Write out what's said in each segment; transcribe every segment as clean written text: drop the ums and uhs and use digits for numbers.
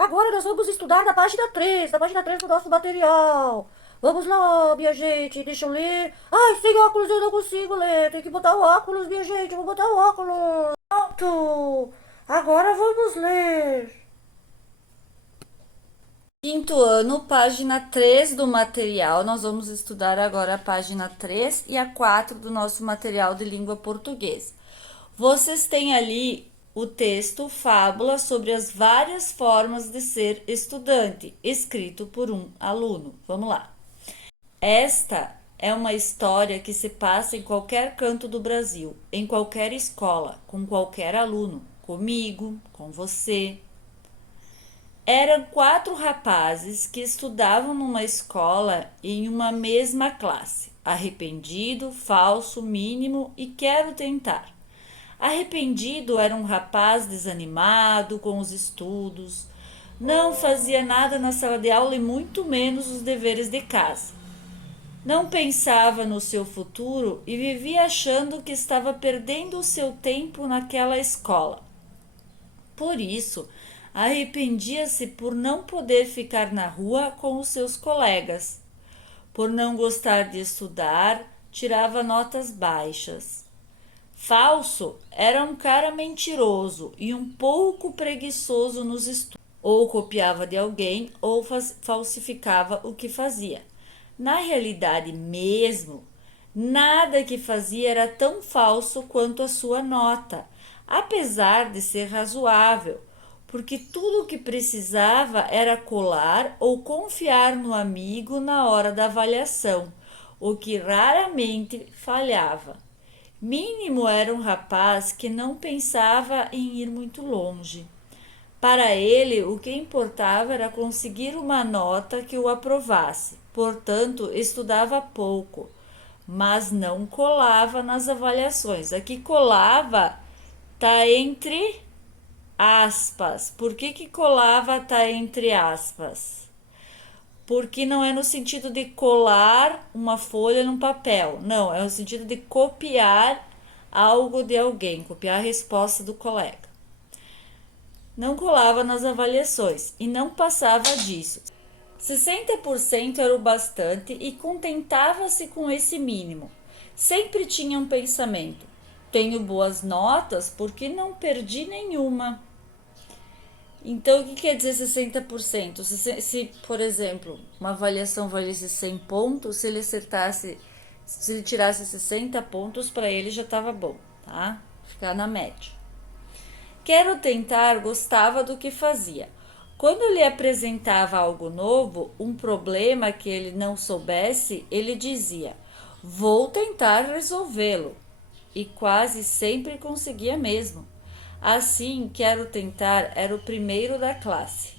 Agora nós vamos estudar na página 3 do nosso material. Vamos lá, minha gente, deixa eu ler. Ai, sem óculos eu não consigo ler. Tem que botar o óculos, minha gente, vou botar o óculos. Pronto. Agora vamos ler. Quinto ano, página 3 do material. Nós vamos estudar agora a página 3 e a 4 do nosso material de língua portuguesa. Vocês têm ali o texto Fábula sobre as várias formas de ser estudante, escrito por um aluno. Vamos lá. Esta é uma história que se passa em qualquer canto do Brasil, em qualquer escola, com qualquer aluno, comigo, com você. Eram 4 rapazes que estudavam numa escola em uma mesma classe. Arrependido, falso, mínimo e quero tentar. Arrependido era um rapaz desanimado com os estudos, não fazia nada na sala de aula e muito menos os deveres de casa. Não pensava no seu futuro e vivia achando que estava perdendo o seu tempo naquela escola. Por isso, arrependia-se por não poder ficar na rua com os seus colegas. Por não gostar de estudar, tirava notas baixas. Falso era um cara mentiroso e um pouco preguiçoso nos estudos. Ou copiava de alguém ou falsificava o que fazia. Na realidade mesmo, nada que fazia era tão falso quanto a sua nota, apesar de ser razoável, porque tudo o que precisava era colar ou confiar no amigo na hora da avaliação, o que raramente falhava. Mínimo era um rapaz que não pensava em ir muito longe. Para ele, o que importava era conseguir uma nota que o aprovasse. Portanto, estudava pouco, mas não colava nas avaliações. Aqui colava tá entre aspas. Por que colava tá entre aspas? Porque não é no sentido de colar uma folha num papel. Não, é no sentido de copiar algo de alguém, copiar a resposta do colega. Não colava nas avaliações e não passava disso. 60% era o bastante e contentava-se com esse mínimo. Sempre tinha um pensamento: tenho boas notas porque não perdi nenhuma. Então, o que quer dizer 60%? Se, por exemplo, uma avaliação valesse 100 pontos, se ele acertasse, se ele tirasse 60 pontos, para ele já estava bom, tá? Ficar na média. Quero tentar gostava do que fazia. Quando lhe apresentava algo novo, um problema que ele não soubesse, ele dizia: vou tentar resolvê-lo. E quase sempre conseguia mesmo. Assim, quero tentar era o primeiro da classe.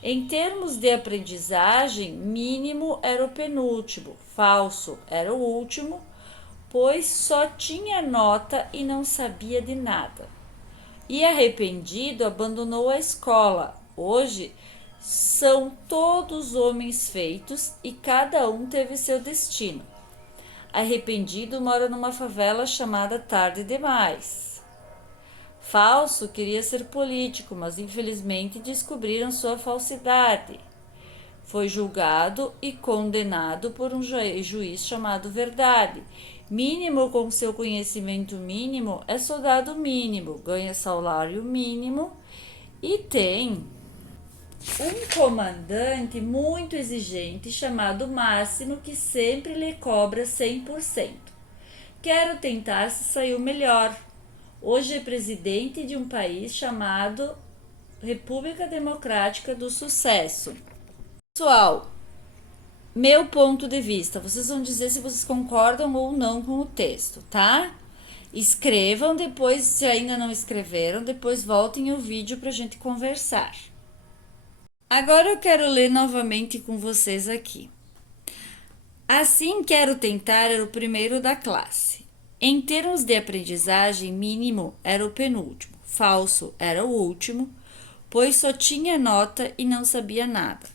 Em termos de aprendizagem, mínimo era o penúltimo, falso era o último, pois só tinha nota e não sabia de nada. E arrependido, abandonou a escola. Hoje são todos homens feitos e cada um teve seu destino. Arrependido mora numa favela chamada Tarde Demais. Falso queria ser político, mas infelizmente descobriram sua falsidade. Foi julgado e condenado por um juiz chamado Verdade. Mínimo com seu conhecimento mínimo é soldado mínimo, ganha salário mínimo e tem um comandante muito exigente chamado Máximo que sempre lhe cobra 100%. Quero tentar se saiu melhor. Hoje é presidente de um país chamado República Democrática do Sucesso. Pessoal, meu ponto de vista, vocês vão dizer se vocês concordam ou não com o texto, tá? Escrevam depois, se ainda não escreveram, depois voltem o vídeo para a gente conversar. Agora eu quero ler novamente com vocês aqui. Assim, quero tentar era o primeiro da classe. Em termos de aprendizagem, mínimo era o penúltimo, falso era o último, pois só tinha nota e não sabia nada.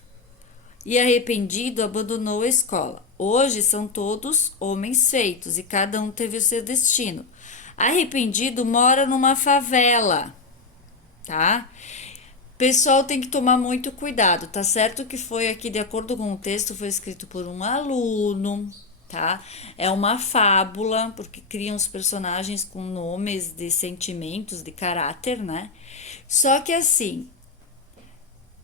E arrependido abandonou a escola. Hoje são todos homens feitos e cada um teve o seu destino. Arrependido mora numa favela, tá? Pessoal tem que tomar muito cuidado, tá certo que foi aqui, de acordo com o texto, foi escrito por um aluno, tá? É uma fábula, porque criam os personagens com nomes de sentimentos, de caráter, né? Só que assim,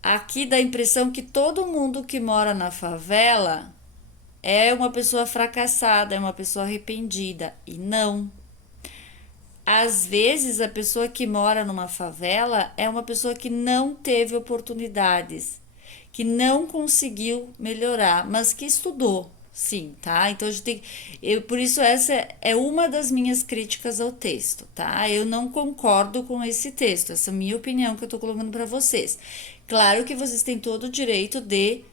aqui dá a impressão que todo mundo que mora na favela é uma pessoa fracassada, é uma pessoa arrependida. E não. Às vezes, a pessoa que mora numa favela é uma pessoa que não teve oportunidades, que não conseguiu melhorar, mas que estudou, sim, tá? Então, a gente tem, por isso, essa é uma das minhas críticas ao texto, tá? Eu não concordo com esse texto, essa é a minha opinião que eu tô colocando para vocês. Claro que vocês têm todo o direito de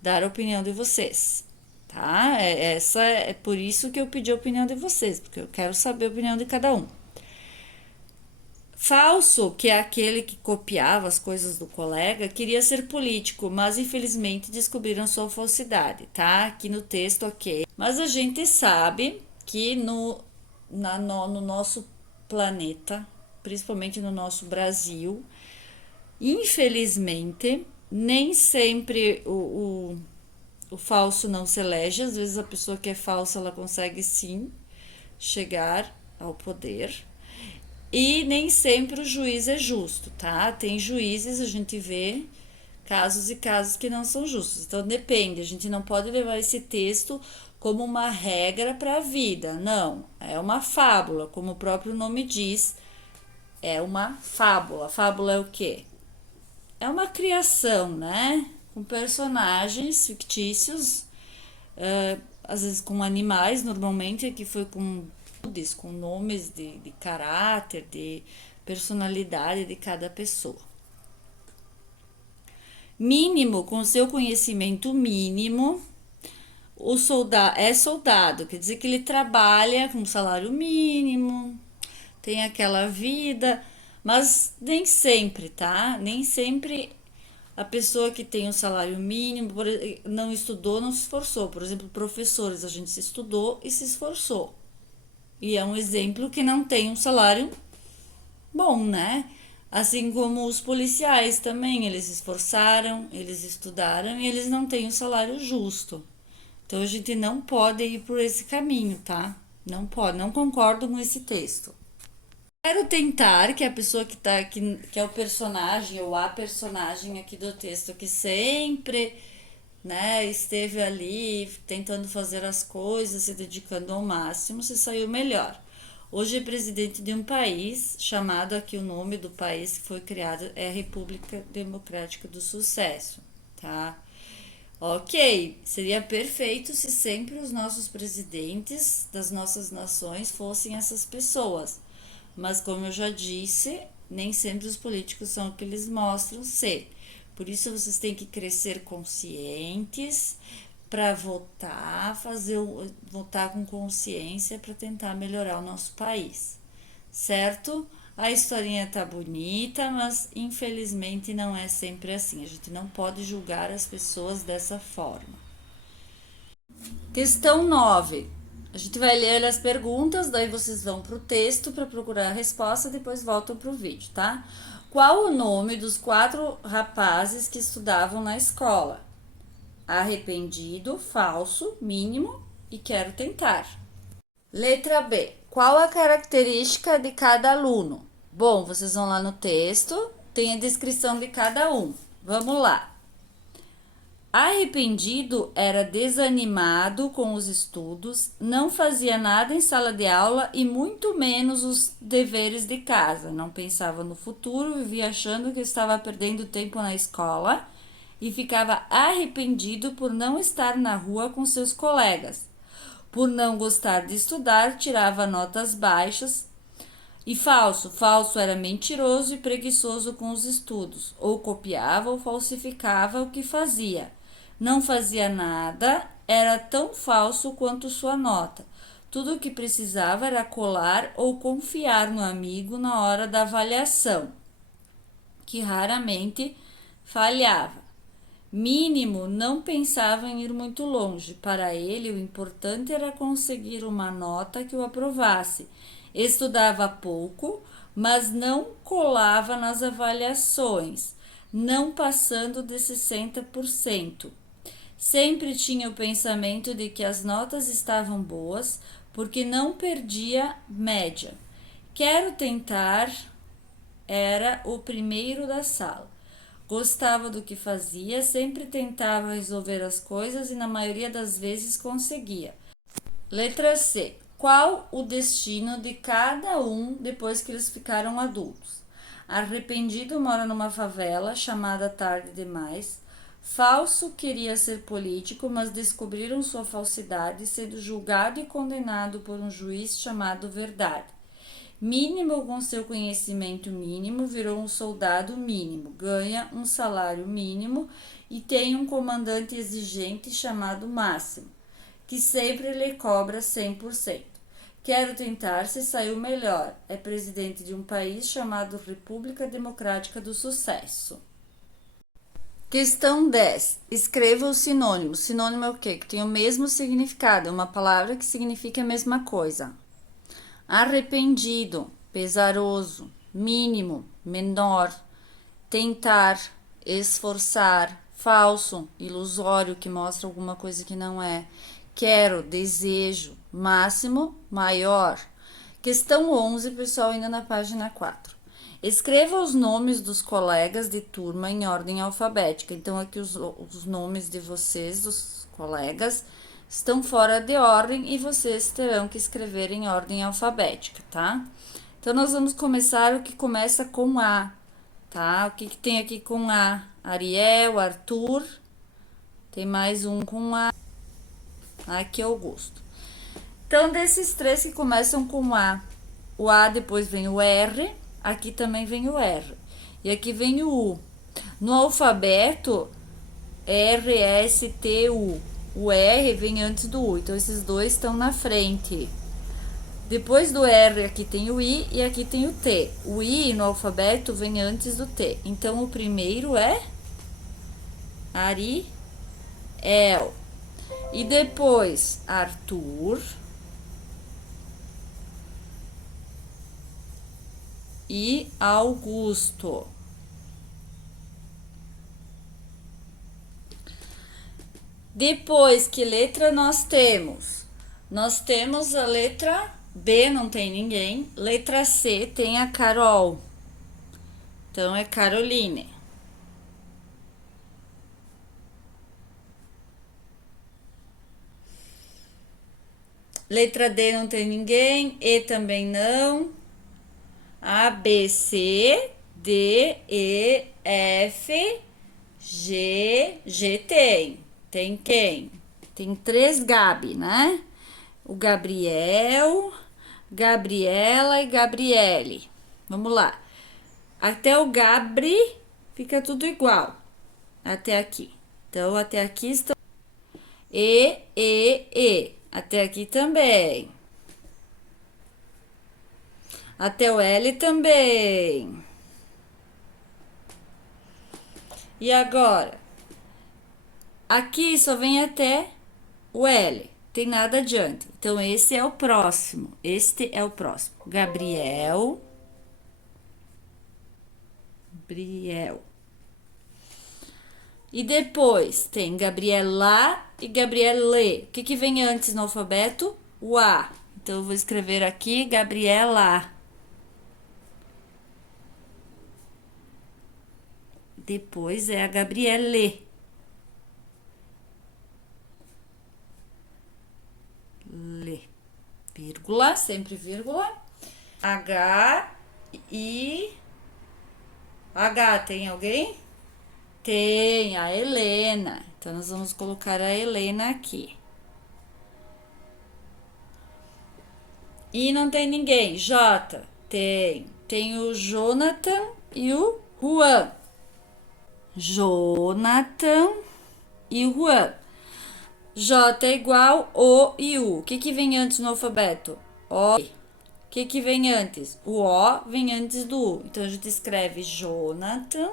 dar a opinião de vocês, tá? Essa é por isso que eu pedi a opinião de vocês, porque eu quero saber a opinião de cada um. Falso, que é aquele que copiava as coisas do colega, queria ser político, mas infelizmente descobriram sua falsidade, tá? Aqui no texto, ok. Mas a gente sabe que no nosso planeta, principalmente no nosso Brasil, infelizmente, nem sempre o falso não se elege. Às vezes a pessoa que é falsa, ela consegue sim chegar ao poder. E nem sempre o juiz é justo, tá? Tem juízes, a gente vê casos e casos que não são justos. Então depende, a gente não pode levar esse texto como uma regra para a vida. Não, é uma fábula, como o próprio nome diz, é uma fábula. Fábula é o quê? É uma criação, né? Com personagens fictícios, às vezes com animais, normalmente aqui foi com nomes de caráter, de personalidade de cada pessoa. Mínimo, com seu conhecimento mínimo, o soldado é soldado, quer dizer que ele trabalha com salário mínimo, tem aquela vida, mas nem sempre, tá? Nem sempre a pessoa que tem o salário mínimo não estudou, não se esforçou. Por exemplo, professores, a gente se estudou e se esforçou. E é um exemplo que não tem um salário bom, né? Assim como os policiais também, eles se esforçaram, eles estudaram e eles não têm um salário justo. Então a gente não pode ir por esse caminho, tá? Não pode, não concordo com esse texto. Quero tentar que a pessoa que tá aqui, que é o personagem ou a personagem aqui do texto, que sempre, né, esteve ali tentando fazer as coisas, se dedicando ao máximo, se saiu melhor. Hoje é presidente de um país chamado, aqui o nome do país que foi criado é República Democrática do Sucesso, tá? Ok, seria perfeito se sempre os nossos presidentes das nossas nações fossem essas pessoas. Mas como eu já disse, nem sempre os políticos são o que eles mostram ser. Por isso vocês têm que crescer conscientes para votar, votar com consciência para tentar melhorar o nosso país, certo? A historinha tá bonita, mas infelizmente não é sempre assim. A gente não pode julgar as pessoas dessa forma. Questão 9. A gente vai ler as perguntas, daí vocês vão pro texto para procurar a resposta, depois voltam pro vídeo, tá? Qual o nome dos 4 rapazes que estudavam na escola? Arrependido, falso, mínimo e quero tentar. Letra B. Qual a característica de cada aluno? Bom, vocês vão lá no texto, tem a descrição de cada um. Vamos lá. Arrependido era desanimado com os estudos, não fazia nada em sala de aula e muito menos os deveres de casa. Não pensava no futuro, vivia achando que estava perdendo tempo na escola e ficava arrependido por não estar na rua com seus colegas. Por não gostar de estudar, tirava notas baixas. E falso, falso era mentiroso e preguiçoso com os estudos, ou copiava ou falsificava o que fazia. Não fazia nada, era tão falso quanto sua nota. Tudo o que precisava era colar ou confiar no amigo na hora da avaliação, que raramente falhava. Mínimo, não pensava em ir muito longe. Para ele, o importante era conseguir uma nota que o aprovasse. Estudava pouco, mas não colava nas avaliações. não passando de 60%. Sempre tinha o pensamento de que as notas estavam boas, porque não perdia média. Quero tentar, era o primeiro da sala. Gostava do que fazia, sempre tentava resolver as coisas e na maioria das vezes conseguia. Letra C. Qual o destino de cada um depois que eles ficaram adultos? Arrependido mora numa favela chamada Tarde Demais. Falso queria ser político, mas descobriram sua falsidade, sendo julgado e condenado por um juiz chamado Verdade. Mínimo com seu conhecimento mínimo, virou um soldado mínimo, ganha um salário mínimo e tem um comandante exigente chamado Máximo, que sempre lhe cobra 100%. Quero tentar se saiu melhor. É presidente de um país chamado República Democrática do Sucesso. Questão 10. Escreva o sinônimo. Sinônimo é o quê? Que tem o mesmo significado. É uma palavra que significa a mesma coisa. Arrependido, pesaroso, mínimo, menor, tentar, esforçar, falso, ilusório, que mostra alguma coisa que não é. Quero, desejo, máximo, maior. Questão 11, pessoal, ainda na página 4. Escreva os nomes dos colegas de turma em ordem alfabética. Então, aqui os nomes de vocês, dos colegas, estão fora de ordem e vocês terão que escrever em ordem alfabética, tá? Então, nós vamos começar o que começa com A, tá? O que tem aqui com A? Ariel, Arthur, tem mais um com A, aqui é Augusto. Então, desses três que começam com A, o A depois vem o R, aqui também vem o R, e aqui vem o U. No alfabeto, R, S, T, U. O R vem antes do U, então esses dois estão na frente. Depois do R, aqui tem o I e aqui tem o T. O I no alfabeto vem antes do T. Então, o primeiro é Ariel. E depois, Arthur. E Augusto. Depois, que letra nós temos? Nós temos a letra B, não tem ninguém. Letra C tem a Carol. Então, é Caroline. Letra D não tem ninguém. E também não. A, B, C, D, E, F, G. G tem. Tem quem? Tem 3 Gabi, né? O Gabriel, Gabriela e Gabriele. Vamos lá. Até o Gabri fica tudo igual. Até aqui. Então, até aqui estão E. Até aqui também. Até o L também. E agora? Aqui só vem até o L. Tem nada adiante. Então, esse é o próximo. Este é o próximo. Gabriel. E depois tem Gabriela e Gabriele. O que vem antes no alfabeto? O A. Então, eu vou escrever aqui Gabriela. Depois é a Gabriele. Vírgula, sempre vírgula. H e H, tem alguém? Tem, a Helena. Então, nós vamos colocar a Helena aqui. E não tem ninguém. J, tem. Tem o Jonathan e o Juan. Jonathan e o Juan. J é igual O e U. O que vem antes no alfabeto? O. O que vem antes? O O vem antes do U. Então, a gente escreve Jonathan.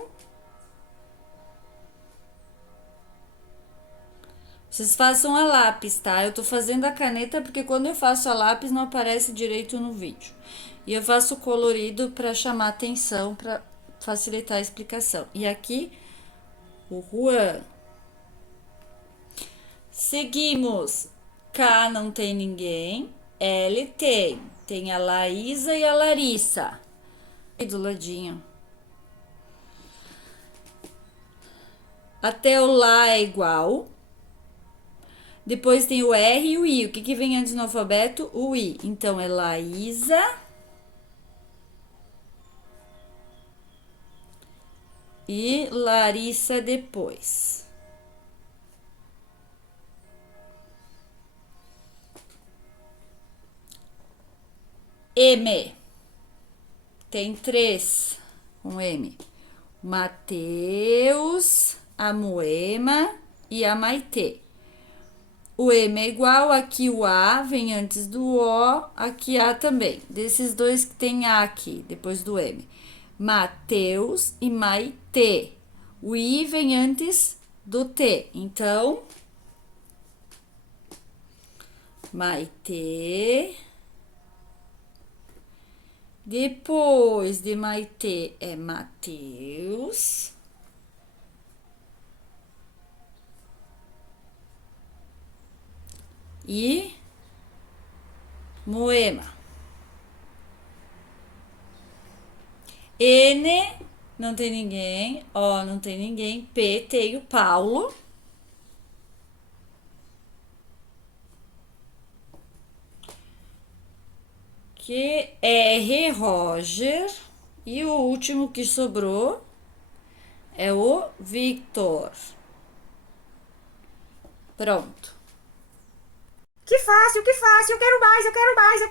Vocês façam a lápis, tá? Eu tô fazendo a caneta porque quando eu faço a lápis não aparece direito no vídeo. E eu faço colorido para chamar atenção, facilitar a explicação. E aqui, o Juan. Seguimos. K não tem ninguém. L tem. Tem a Laísa e a Larissa. E do ladinho. Até o Lá é igual. Depois tem o R e o I. O que vem antes no alfabeto? O I. Então, é Laísa e Larissa depois. M. Tem 3 com M. Mateus, a Moema e a Maitê. O M é igual, aqui o A vem antes do O, aqui A também. Desses dois que tem A aqui, depois do M. Mateus e Maitê. O I vem antes do T. Então, Maitê. Depois de Maitê é Mateus. E Moema. N não tem ninguém. O não tem ninguém. P tem o Paulo. Que R, Roger. E o último que sobrou é o Victor. Pronto. Que fácil, eu quero mais, eu quero mais,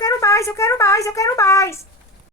eu quero mais, eu quero mais.